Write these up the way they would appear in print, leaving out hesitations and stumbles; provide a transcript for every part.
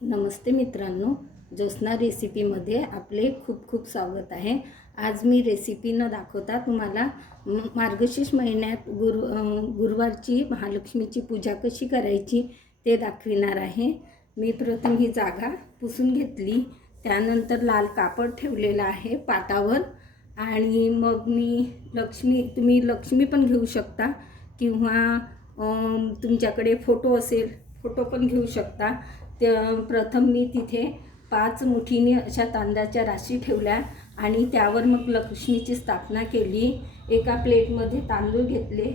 नमस्ते मित्रांनो, ज्योत्स्ना रेसिपीमध्ये आपले खूप खूप स्वागत आहे। आज मी रेसिपी न दाखवता तुम्हाला मार्गशीर्ष महिन्यात गुरुवारची महालक्ष्मीची पूजा कशी करायची ते दाखविणार आहे। मी प्रथम ही जागा पुसून घेतली, त्यानंतर लाल कापड ठेवलेला आहे पाटावर आणि मग मी तुम्ही लक्ष्मी पण घेऊ शकता किंवा तुमच्याकडे फोटो असेल फोटो पण घेऊ शकता। प्रथम मी तिथे 5 मुठीने अशा तांदळाच्या राशी ठेवल्या आणि त्यावर मग लक्ष्मीची स्थापना केली। एका प्लेटमध्ये तांदूळ घेतले,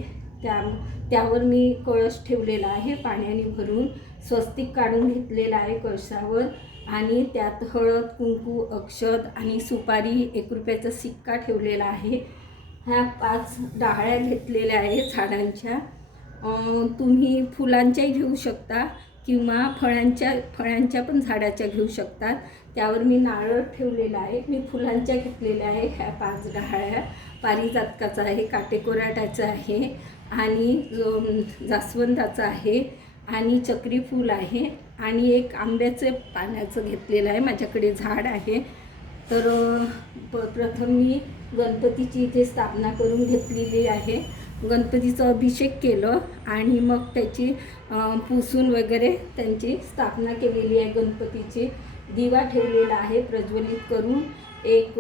त्यावर मी कळश ठेवलेला आहे पाण्याने भरून, स्वस्तिक काढून घेतलेला आहे कळशावर आणि त्यात हळद, कुंकू, अक्षत आणि सुपारी, 1 रुपयाचा सिक्का ठेवलेला आहे। ह्या 5 डाळ्या घेतलेल्या आहेत झाडांच्या, तुम्ही फुलांच्याही घेऊ शकता किंवा फळांच्या पण झाडाच्या घेऊ शकतात। त्यावर मी नारळ ठेवलेला आहे, मी फुलांच्या घेतलेल्या आहे। ह्या 5 डाळ्या पारिजातकाचा आहे, काटेकोराटाचा आहे आणि जास्वंदाचा आहे आणि चक्री फूल आहे आणि एक आंब्याचं पानाचं घेतलेलं आहे, माझ्याकडे झाड आहे। तर प्रथम मी गणपतीची इथे स्थापना करून घेतलेली आहे। गणपतीचा अभिषेक केलं आणि मग त्याची पुसून वगैरे त्यांची स्थापना केलेली आहे। गणपतीची दिवा ठेवलेला आहे प्रज्वलित करून, एक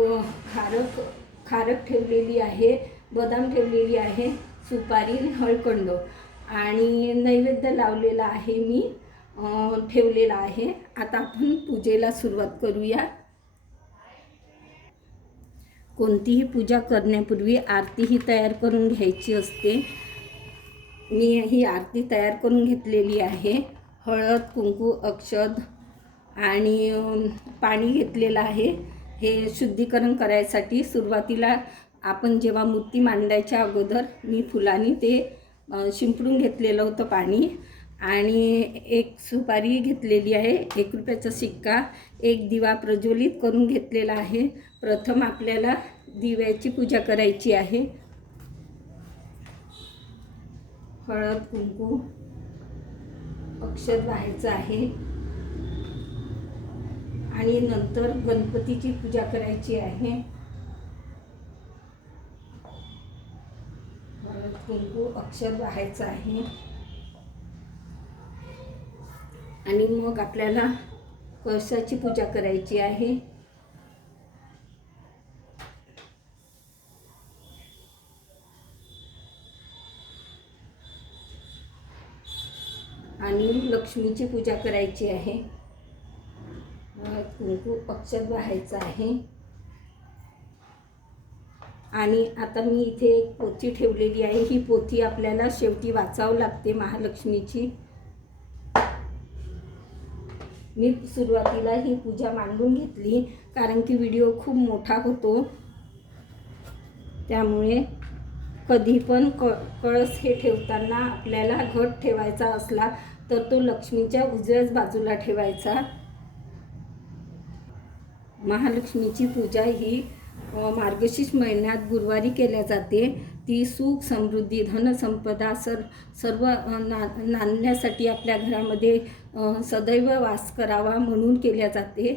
खारक ठेवलेली आहे, बदाम ठेवलेली आहे, सुपारी, हळकुंड आणि नैवेद्य लावलेला आहे, मी ठेवलेला आहे। आता आपण पूजेला सुरुवात करूया। कोणतीही पूजा करण्यापूर्वी आरती ही तयार करून घ्यायची असते। मी ही आरती तयार करून घेतलेली आहे। हळद, कुंकू, अक्षत आणि पाणी घेतलेलं आहे। हे शुद्धीकरण करायसाठी सुरुवातीला आपण जेव्हा मूर्ती मांडायच्या अगोदर मी फुलांनी ते शिंपडून घेतलेलं होतं पाणी आणि एक सुपारी घेतलेली आहे, 1 रुपयाचा सिक्का, एक दिवा प्रज्वलित करून घेतलेला आहे। प्रथम आपल्याला दिव्याची पूजा करायची आहे। हळद, कुंकू, अक्षत वाहायचं आहे आणि नंतर गणपतीची पूजा करायची आहे। हळद, कुंकू, अक्षत वाहायचं आहे आणि मग आपल्याला कळसाची पूजा करायची आहे। आणि लक्ष्मीची पूजा करायची आहे। कुंकू, अक्षत वाहायचं आहे आणि आता मी इथे एक पोथी ठेवलेली आहे। ही पोथी आपल्याला शेवटी वाचावं लागते महालक्ष्मीची। मी सुरुवातीला ही पूजा मांडून घेतली कारण की व्हिडिओ खूप मोठा होतो, त्यामुळे कधी पण कळस हे ठेवताना आपल्याला घट ठेवायचा असला तर तो लक्ष्मीच्या उजव्याच बाजूला ठेवायचा। महालक्ष्मीची पूजा ही मार्गशीर्ष महिन्यात गुरुवारी केल्या जाते। ती सुख, समृद्धी, धनसंपदा सर्व नांदण्यासाठी आपल्या घरामध्ये सदैव वास करावा म्हणून केल्या जाते।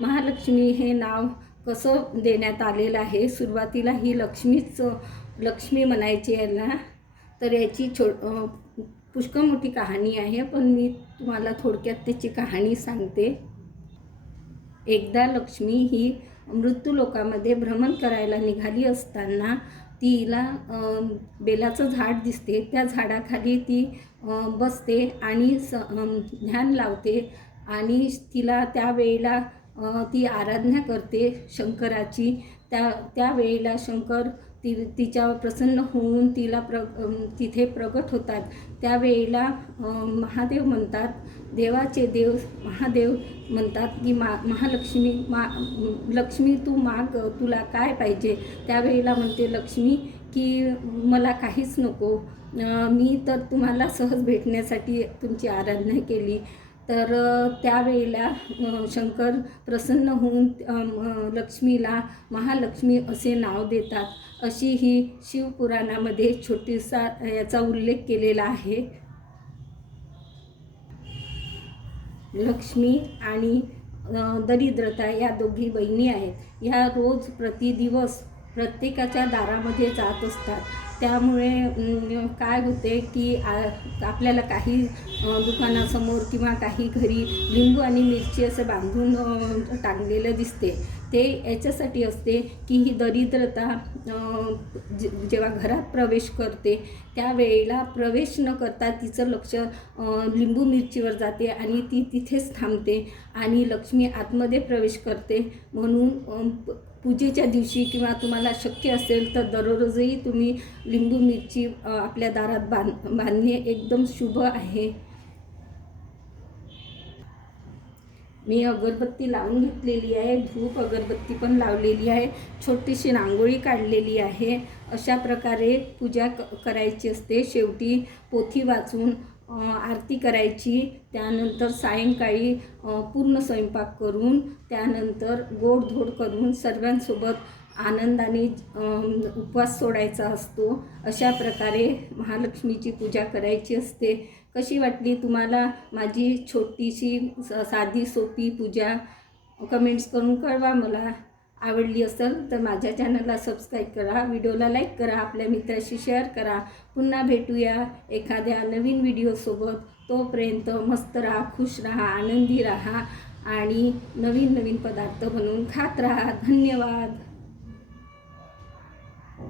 महालक्ष्मी हे नाव कसं देण्यात आलेलं आहे, सुरुवातीला ही लक्ष्मी म्हणायची याला, तर याची पुष्कळ मोठी कहाणी आहे, पण मी तुम्हाला थोडक्यात त्याची कहाणी सांगते। एकदा लक्ष्मी ही मृत्यू लोकामध्ये भ्रमण करायला निघाली असताना तिला बेलाचं झाड दिसते। त्या झाडाखाली ती बसते आणि ध्यान लावते आणि तिला त्यावेळेला ती आराधना करते शंकराची। त्यावेळेला शंकर तिच्यावर प्रसन्न होऊन तिथे प्रगट होतात। त्यावेळेला महादेव म्हणतात, देवाचे देव महादेव म्हणतात की महालक्ष्मी, लक्ष्मी तू माग, तुला काय पाहिजे? त्यावेळेला म्हणते लक्ष्मी की मला काहीच नको, मी तर तुम्हाला सहज भेटण्यासाठी तुमची आराधना केली। तर त्यावेळेला शंकर प्रसन्न होऊन लक्ष्मीला महालक्ष्मी असे नाव देतात। अशी ही शिवपुराणामध्ये छोटीसा याचा उल्लेख केलेला आहे। लक्ष्मी आणि दरिद्रता या दोघी बहिणी आहेत. ह्या रोज प्रतिदिवस प्रत्येकाच्या दारामध्ये जात असतात. त्यामुळे काय होते की आपल्याला काही दुकानासमोर किंवा काही घरी लिंबू आणि मिरची असं बांधून टांगलेलं दिसते. ते याच्यासाठी असते की ही दरिद्रता जेव्हा घरात प्रवेश करते त्यावेळेला प्रवेश न करता तिचं लक्ष लिंबू मिरचीवर जाते आणि ती तिथेच थांबते आणि लक्ष्मी आतमध्ये प्रवेश करते. म्हणून पूजेच्या दिवशी किंवा तुम्हाला शक्य असेल तर दररोजही तुम्ही लिंबू मिरची आपल्या दारात बांधणे एकदम शुभ आहे. मी अगरबत्ती लावून घेतलेली आहे, धूप अगरबत्ती पण लावलेली आहे, छोटीशी रांगोळी काढलेली आहे. अशा प्रकारे पूजा करायची असते. शेवटी पोथी वाचून आरती करायची. त्यानंतर सायंकाळी पूर्ण स्वयंपाक करून त्यानंतर गोडधोड करून सर्वांसोबत आनंदाने उपवास सोडायचा असतो. अशा प्रकारे महालक्ष्मीची पूजा करायची असते. कशी वाटली तुम्हाला माझी छोटीशी साधी सोपी पूजा? कमेंट्स करून कळवा मला. आवडली असेल तर माझ्या चॅनलला सबस्क्राईब करा, व्हिडिओला लाईक करा, आपल्या मित्राशी शेअर करा. पुन्हा भेटूया एखाद्या नवीन व्हिडिओसोबत. तोपर्यंत मस्त राहा, खुश राहा, आनंदी राहा आणि नवीन नवीन पदार्थ बनवून खात राहा. धन्यवाद.